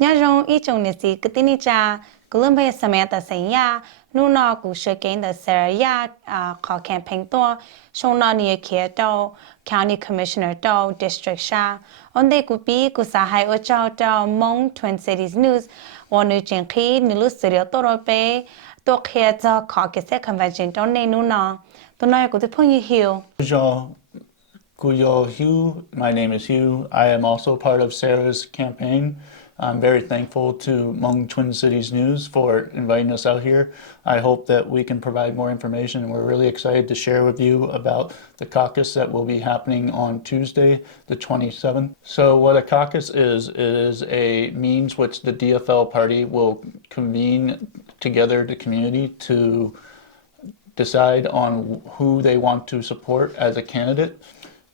nhớ rong ít trong này gì cái tin đi cha cứ luôn bây giờ mẹ ta sinh ya nu nó cũng sẽ kiến được sẽ ya khó campaign to xong nó nhiều kia đâu county commissioner đâu district sa on đây cũng bị cũng sa hay ở châu Mong Twin Cities News và nữ chính khi nữ lúc xử lý tôi rồi bé tôi kia cho Caucus Convention trong này nu nó tôi nói cũng thấy phong hiểu Hugh. My name is Hugh. I am also part of Sarah's campaign. I'm very thankful to Hmong Twin Cities News for inviting us out here. I hope that we can provide more information. We're really excited to share with you about the caucus that will be happening on Tuesday, the 27th. So what a caucus is, it is a means which the DFL party will convene together the community to decide on who they want to support as a candidate.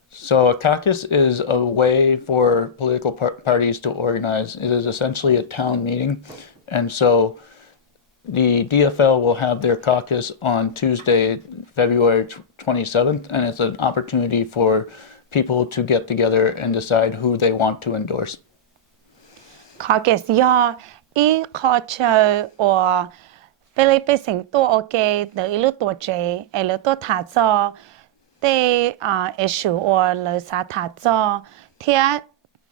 So a caucus is a way for political parties to organize. It is essentially a town meeting. And so the DFL will have their caucus on Tuesday, February 27th, and it's an opportunity for people to get together and decide who they want to endorse. Caucus ya I culture or Philippines sinh to okay the ilu to j a lu to tha cho the issue or le sa tha cho thia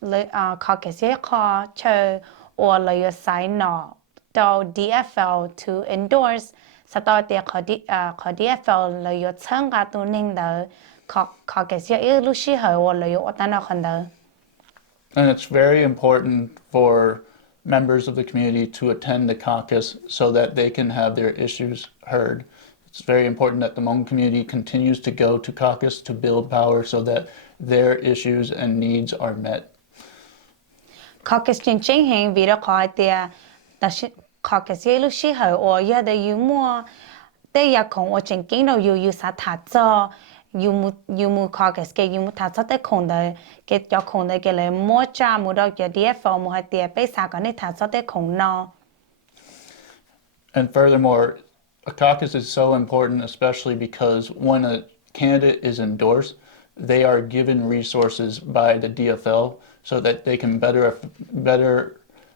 le Caucus ya culture or le your sign no to DFL to endorse sa to the DFL le your chang ga tu ning the Caucus ya ilu shi ho or le your ta na khan de. And it's very important for members of the community to attend the caucus so that they can have their issues heard. It's very important that the Hmong community continues to go to caucus to build power so that their issues and needs are met. Caucus chính chính hình vì đó khỏi tiề là caucus yêu lúc xí hồi or giờ đây yêu mua đây giờ không ở chính kinh đâu yêu sa thắt cho yêu mua caucus cái yêu mua thắt cho tới không đấy cái cho không đấy cái lấy mua cha mua đâu cái DFL mua hai tiề bây giờ cái này thắt cho tới không nó. And furthermore, a caucus is so important, especially because when a candidate is endorsed, they are given resources by the DFL so that they can better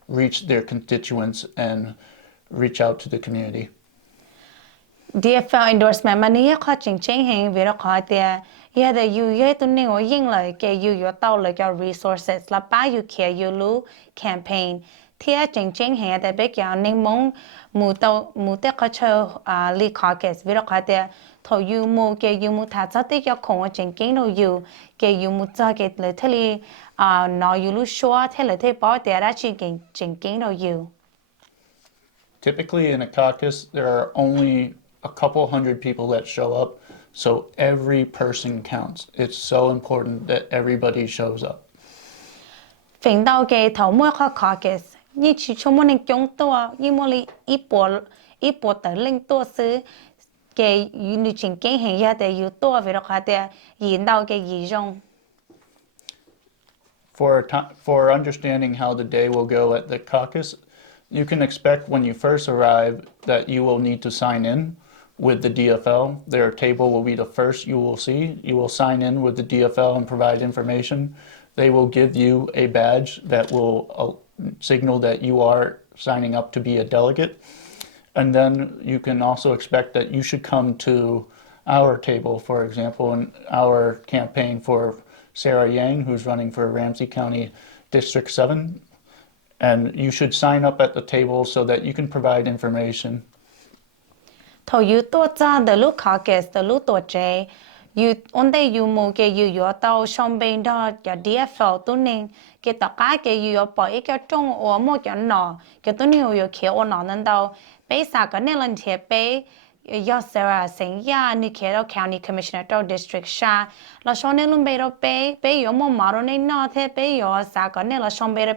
reach their constituents and reach out to the community. DFL endorsement mà nếu có chính chính hình vì đó khỏi tiề giờ đây yêu tụi mình ở yên lại cái yêu tao lại cái resources là bao yêu kia yêu lu campaign thia chính chính hình tại bây giờ nên mong mù tao có chơi li caucus vì đó khỏi tiề thôi yêu mù cái yêu mù thà cho tới cái không ở chính chính đâu yêu cái yêu mù cho cái lời thế li nói yêu lu show thế lời thế bảo tiề đã chính chính đâu yêu. Typically in a caucus, there are only a couple hundred people that show up, so every person counts. It's so important that everybody shows up. Phình đầu cái thầu mua khó caucus, như chỉ cho muốn nên chốngตัวnhư muốn li ít bộ tới lênตัวซื้อcái như chính cái hiện ra để yêuตัวvề đó cả để nhìn đầu cái gì rong. For understanding how the day will go at the caucus, you can expect when you first arrive that you will need to sign in with the DFL. Their table will be the first you will see. You will sign in with the DFL and provide information. They will give you a badge that will signal that you are signing up to be a delegate. And then you can also expect that you should come to our table, for example, in our campaign for Sarah Yang, who's running for Ramsey County District 7. And you should sign up at the table so that you can provide information. Thầu yêuตัวจ้าthe look caucus the lookตัวเจอยู่on đâyอยู่mua cáiอยู่tao xong bên đó cái DFL tụi mình cái tất cả cáiอยู่bỏ ít cái trong ở một cái nọ cái tụi mìnhอยู่kia ở nọ nên đâu bây giờ cái này lần thứ bây giờ Sarah sinh ya như kia đó county commissioner đó district sa là xong nên luôn bây đó bây giờ mua mà rồi nên nọ thế bây giờ sao cái này là xong bây đó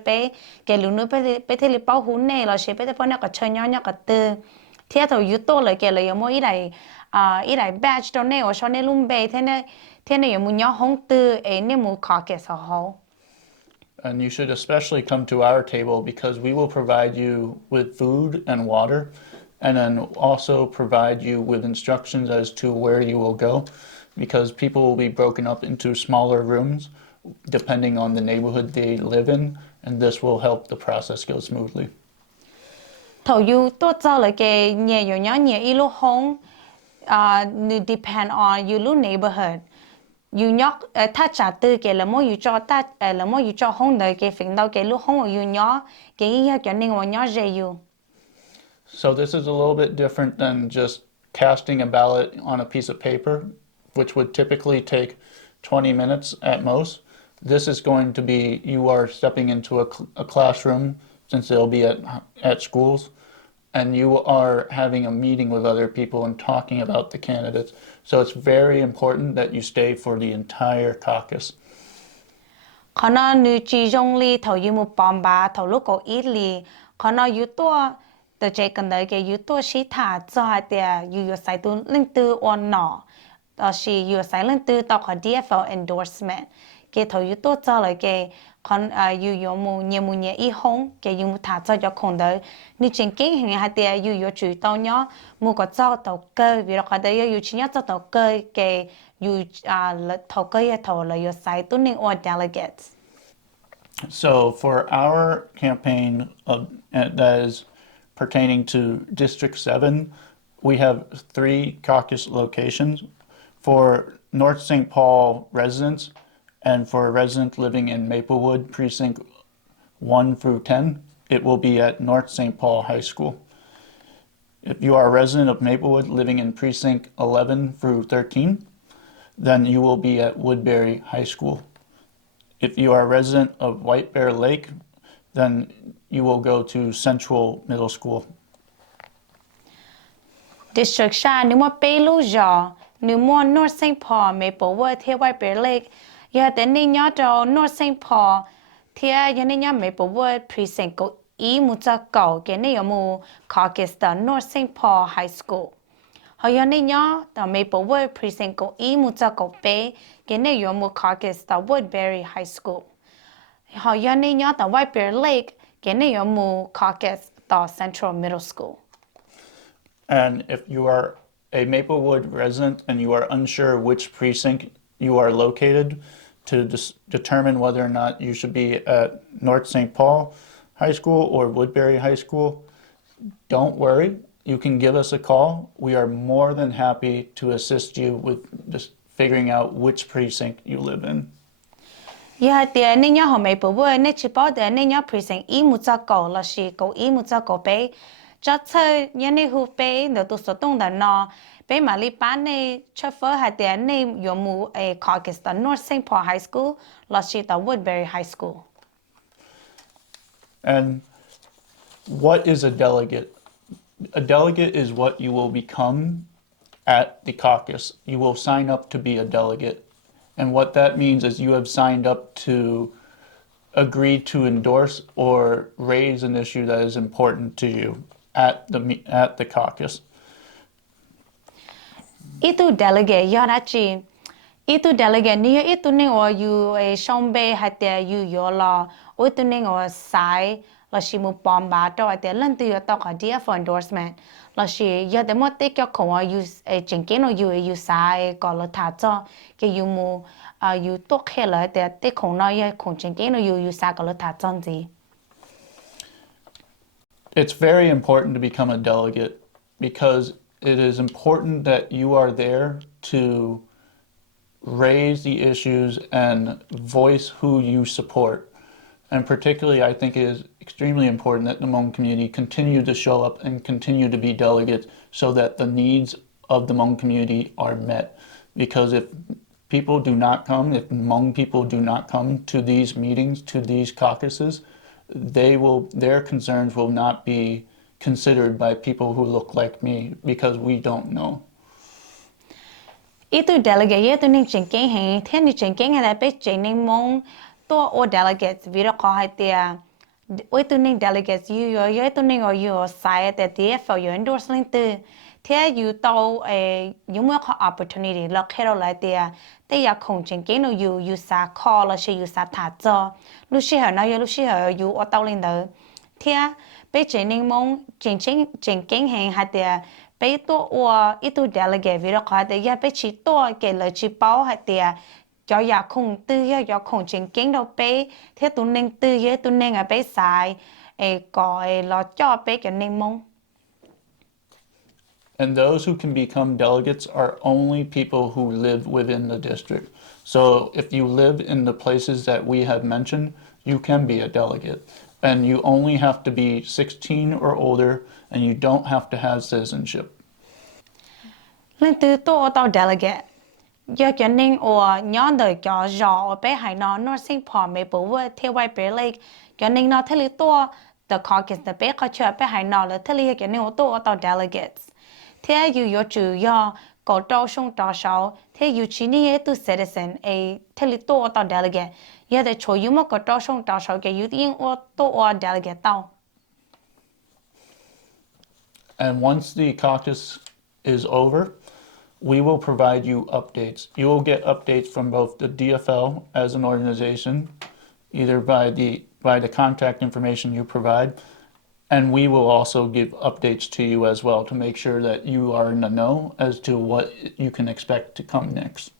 cái lúc nữa bây thì bảo hun này là sẽ bây giờ phải nó cái chơi nhau cái từ thế thôi yêu tôi lại cái là mỗi ý đại badge đó này ở sau này luôn bây thế này muốn nhau hông từ ấy nên muốn caucus hậu. And you should especially come to our table because we will provide you with food and water, and then also provide you with instructions as to where you will go, because people will be broken up into smaller rooms depending on the neighborhood they live in, and this will help the process go smoothly. Thầu you tốt cho là cái nhà yo nhỏ nhà ilu home depend on you lu neighborhood. You nhóc ta trả từ cái là mỗi you cho ta là mỗi you cho home đời cái phình đâu cái lu home you nhỏ cái ý cái nên mà nhỏ dễ you. So this is a little bit different than just casting a ballot on a piece of paper, which would typically take 20 minutes at most. This is going to be, you are stepping into a classroom, since they'll be at schools, and you are having a meeting with other people and talking about the candidates. So it's very important that you stay for the entire caucus. Còn nó nữ chỉ dùng li thầu you một bomb ba thầu lúc có ít li, còn nó you tua từ chế cần đấy cái you tua sĩ thả cho hai tiề you sai tu linh tư on nọ, đó là you sai linh tư tao có DFL endorsement, cái thầu you tua cho lại cái còn you yo mu nhẹ ý hông cái you thả cho con đấy, nữ chính kinh hình hai tiề you yo chủ tao nhớ mu có cho tao cơ vì đó cái đấy you chỉ nhớ cho tao cơ cái you thầu cơ thầu là you sai tu nên on delegates. So for our campaign that is pertaining to District 7, we have 3 caucus locations. For North St. Paul residents and for a resident living in Maplewood, Precinct 1 through 10, it will be at North St. Paul High School. If you are a resident of Maplewood living in Precinct 11 through 13, then you will be at Woodbury High School. If you are a resident of White Bear Lake, then you will go to Central Middle School. District Sha nếu mà bay lu giò nếu mà North St. Paul Maplewood thì White Bear Lake, giờ đến đây nhớ cho North St. Paul thì giờ này nhớ Maplewood precinct có ý một giờ cầu cái này ở mu caucus ở North St. Paul High School. Họ giờ này nhớ ở Maplewood precinct có ý một giờ cầu bay cái này ở mu caucus ở Woodbury High School. Họ giờ này nhớ ở White Bear Lake cái này ở mu caucus ở Central Middle School. And if you are a Maplewood resident and you are unsure which precinct you are located, to determine whether or not you should be at North St. Paul High School or Woodbury High School, don't worry. You can give us a call. We are more than happy to assist you with just figuring out which precinct you live in. Yeah, the nên nhớ họ Maplewood nên chỉ bảo the nên nhớ precinct ý một giờ cầu là chỉ cầu ý một giờ cầu bé. Cho chơi nhà này hụt bé được tụ số đông đàn nọ bé mà li bán này cho phở hạt tiền này dùng mu caucus ở North St. Paul High School là chỉ ở Woodbury High School. And what is a delegate? A delegate is what you will become at the caucus. You will sign up to be a delegate. And what that means is you have signed up to agree to endorse or raise an issue that is important to you at the caucus. Itu delegate ya đã chỉ itu delegate ni itu nên ở you song bay hạt tiền you yo la itu nên ở sai là chỉ một bomb ba cho hạt tiền lần từ tao có DFL endorsement là chỉ giờ để mất tích cho không ở you chính kiến ở you sai có là thà cho cái you mu you tốt hết là để tích không nói không chính kiến ở you sai có là thà cho gì. It's very important to become a delegate because it is important that you are there to raise the issues and voice who you support. And particularly, I think it is extremely important that the Hmong community continue to show up and continue to be delegates so that the needs of the Hmong community are met. Because if people do not come, if Hmong people do not come to these meetings, to these caucuses, their concerns will not be considered by people who look like me because we don't know. Itu delegate itu ning jengking hang, thiên ni jengking ada pe jengking mong to o delegates vira ko hai tia. Itu ning delegates you itu ning o you sai te DFL you endorsement tu. Thiên you tao you mo ko opportunity lo khero lai tia. Te ya khong jengking no you sa call la she you sa tha cho. Lu shi ha na lu shi ha you o tao lên đó. Thiên pe jengking mong jengking hang hai tia. Bây tôi itu delegate vì đó có thể ya bây chỉ tôi cái lời chỉ bảo hay thì cho ya khung tư ya khung chính kiến đâu bé thế tụi nên tư ya tụi nên ở bé xài gọi lo cho bé cái nên mong. And those who can become delegates are only people who live within the district. So if you live in the places that we have mentioned, you can be a delegate. And you only have to be 16 or older, and you don't have to have citizenship. Lên từ tôi tao delegate giờ cái nên ở nhóm đời cho rõ bé hải nó sinh phò mấy bố vợ theo vai bé lấy cái nên nó thế lý tôi the caucus the bé có chơi bé hải là thế lý cái nên tôi tao delegates thế yêu chủ yo có trao sung trao sáu thế yêu chỉ ni tu citizen thế lý tôi tao delegate giờ để cho yêu mà có trao sung trao sáu cái yêu tiếng ở tôi delegate tao. And once the caucus is over, we will provide you updates. You will get updates from both the DFL as an organization, either by the contact information you provide, and we will also give updates to you as well to make sure that you are in the know as to what you can expect to come next.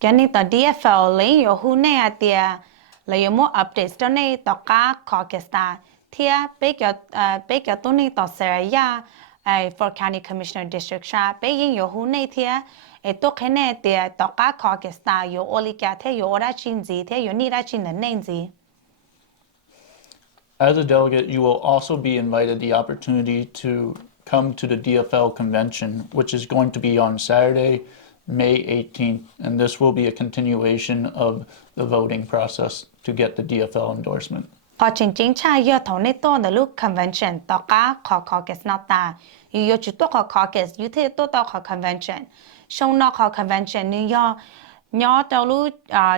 Cái này tao DFL lấy yo hu này tia lấy mo updates đó này tao cả caucus ta thì bây giờ tôi này tao sẽ ya for county commissioner district sha bây giờ yo hu này thì tôi cái này tia tao cả caucus ta yo oli cả thế yo ra chín gì thế yo ni ra chín nên gì. As a delegate, you will also be invited the opportunity to come to the DFL convention, which is going to be on Saturday, May 18th, and this will be a continuation of the voting process to get the DFL endorsement. Có chính cha yo thầu này tôi là lúc convention tao cả caucus nó ta yo chủ tôi caucus yo thế tôi tao convention xong nó convention như yo nhỏ tao lúc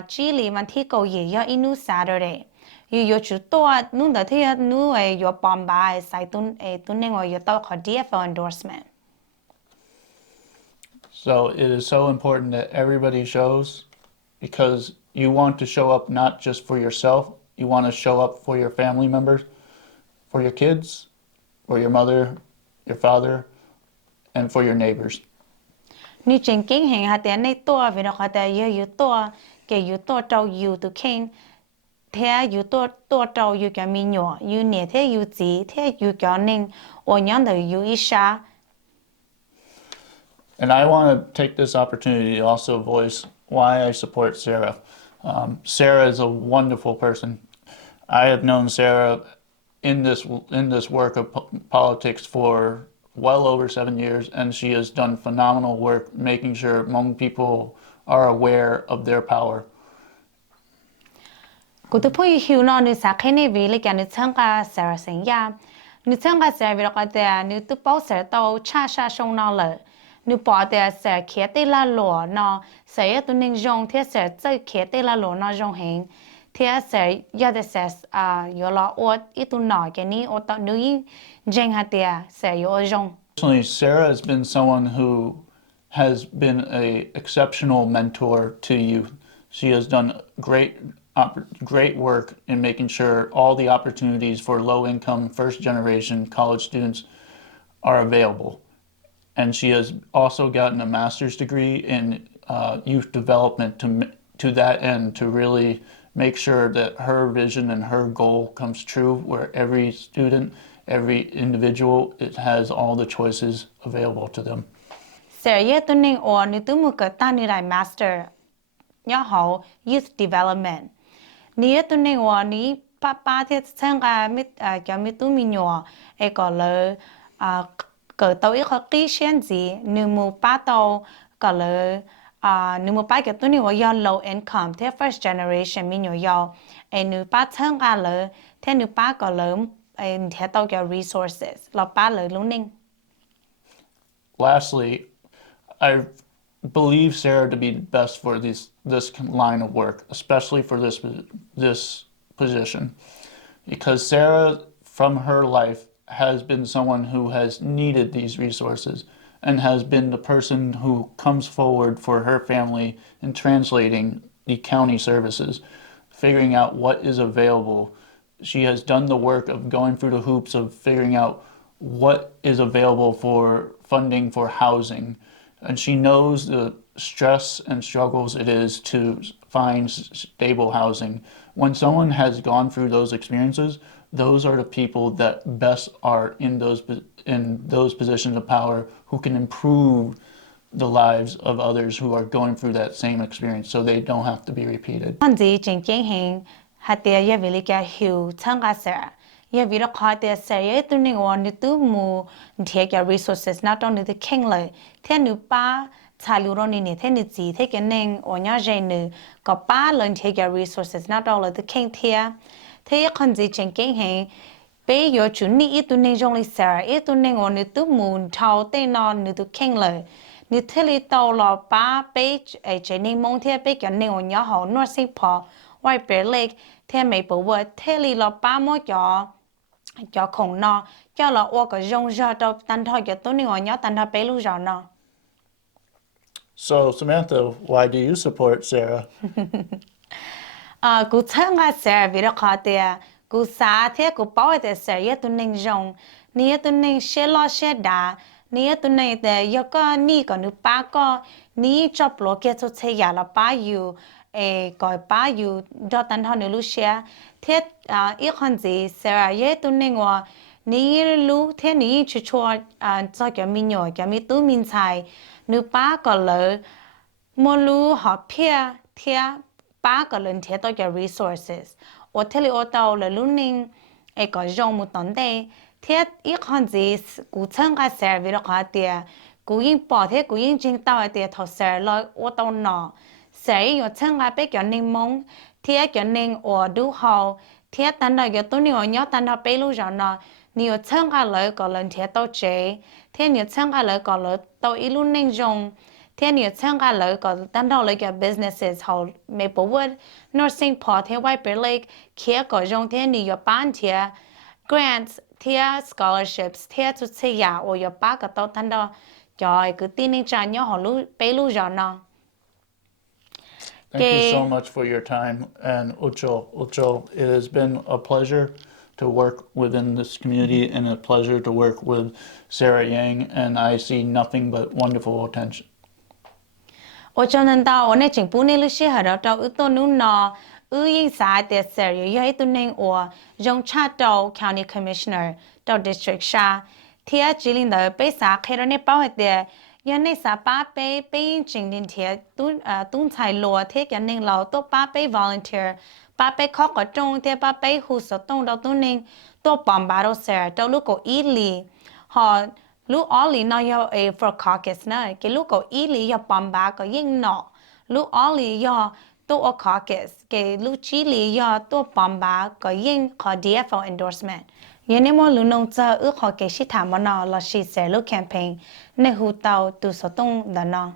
chỉ lý mà thi cầu gì yo inu Saturday yo chủ tôi nu đã thế nu yo bomb by sai tuần nên yo tao DFL endorsement. So it is so important that everybody shows, because you want to show up not just for yourself, you want to show up for your family members, for your kids, for your mother, your father, and for your neighbors. Như chính kiến hình hạt tiền này tôi vì nó có thể yo tôi cái yo tôi trâu yo tu khen thế yo tôi trâu yo cái mi nhỏ yo nè thế yo gì thế yo cái nên ở nhóm đời yo isha. And I want to take this opportunity to also voice why I support Sarah. Sarah is a wonderful person. I have known Sarah in this work of politics for well over 7 years, and she has done phenomenal work making sure Hmong people are aware of their power. Cô tôi phải hiểu nó như sao cái này vì là cái nữ sinh cái Sarah sinh ra nữ sinh cái Sarah vì là cái thế nữ tôi bảo Sarah tao cha sa song nó là nữ bảo thế Sarah kia tê la lúa nó Sarah tôi nên dùng thế Sarah chơi kia tê la lúa nó dùng hình thế Sarah giờ thế Sarah yo lo ở ít tu nói cái này ở tao nữ dân hạt thế Sarah yo dùng. Personally, Sarah has been someone who has been an exceptional mentor to youth. She has done great work in making sure all the opportunities for low-income, first-generation college students are available. And she has also gotten a master's degree in youth development to that end, to really make sure that her vision and her goal comes true, where every student, every individual, it has all the choices available to them. Sarah tôi nên ở nữ tôi một cái ta như là master nhớ hậu youth development. Nếu tôi nên ở ní ba thì sang cái mi tôi mình nhỏ có là cỡ tàu ít có kỹ xuyên gì nếu mu ba tàu có là nếu mu ba cái tôi nên ở low income thế first generation mình nhỏ nếu ba sang là thế nếu ba có là thế tàu cái resources là ba là luôn nên. Lastly, I believe Sarah to be best for this line of work, especially for this position, because Sarah, from her life, has been someone who has needed these resources and has been the person who comes forward for her family in translating the county services, figuring out what is available. She has done the work of going through the hoops of figuring out what is available for funding for housing. And she knows stress and struggles it is to find stable housing. When someone has gone through those experiences, those are the people that best are in those positions of power who can improve the lives of others who are going through that same experience so they don't have to be repeated. Con gì chính kiến hình hạt tiền ya vì lý cái hiểu chẳng cả sợ ya vì đó khó tiền sợ ya tu nên on như tu mù thiệt cái resources not only the king lợi thế nữ ba trả lưu rồi nè thế nữ gì thế cái nên on nhớ gì nữ có ba lần thiệt cái resources not only the king thiệt thế con gì chính kiến hình bây giờ chúng ni tu nên trong lịch sử tu nên on như tu mù thao tên non như tu king lợi như thế li tàu là ba bây chế nên mong thế bây cái nên on nhớ họ nói sinh phò外边嘞，天没不我，天里了把么叫空呢，叫了我个用热到，但他个多年我要但他背路上呢。So Samantha, why do you support Sarah? 古称个事为了看的，古啥天古包的事也都能用，你也都能写了写大，你也都能的有个你个你八个，你做不了给做车呀了把有。gọi ba yêu cho tan thọ nữ lu xe thế ít hơn gì sẽ là tu nênว่านี่lu thếนี่chú cho cho cái mình nhỏ cái mình tu mình xài nữ ba có lỡ mua lu họ phía thế ba có lần thế tôi cái resources ở thế li ở đâu là lu nên có dùng một tấn đây thế ít hơn gì cú chân cái sẽ vì đó cả tiền cú yên bỏ thế cú yên chính tao tiền thọ sẽ là ở đâu nọ sẽ có chân cái bé cái nên mong thì cái nên ở đủ hậu thì tan đó cái tôi nhiều nhớ tan đó bé lúc rồi nọ nhiều chân cái lợi có lần thì tôi chế thì nhiều chân cái lợi có lợi tôi ít luôn nên dùng thì nhiều chân cái lợi có tan đó lợi cái businesses hậu mấy bộ vật nursing part thì white bear lake kia có dùng thì nhiều bán thì grants thì scholarships thì tụi chị ya ở your ba cái tao tan đó trời cứ tin nên trả nhớ họ lúc bé lúc rồi nọ. Thank you so much for your time. And Ucho, it has been a pleasure to work within this community and a pleasure to work with Sarah Yang. And I see nothing but wonderful attention. Cho nên tao ở đây chính phủ này lúc xưa họ đã tao ước tôi nung nọ yên xã để Sarah yêu tôi nên ở trong chat tao county commissioner tao district sa thì chỉ linh đó bây xã khi đó này bảo hết để giờ này xã ba bé bé chính linh thì tuân tài lúa thế cái nên là tôi ba bé volunteer ba bé khó có trong thì ba bé hú sợ trong đó tôi nên tôi bấm bà đó Sarah tao lúc có ý lý họ lúc ở lý nó yêu for caucus nữa cái lúc có ý lý yêu bấm bà có yên nọ lúc ở lý yêu tôi ở caucus cái lúc chỉ lý yêu tôi bấm bà có yên có DFL endorsement giờ nếu mà lúc nông dân ước họ cái sự thảm mà nó là sự sẽ lúc campaign nên hú tàu từ số đông đó nó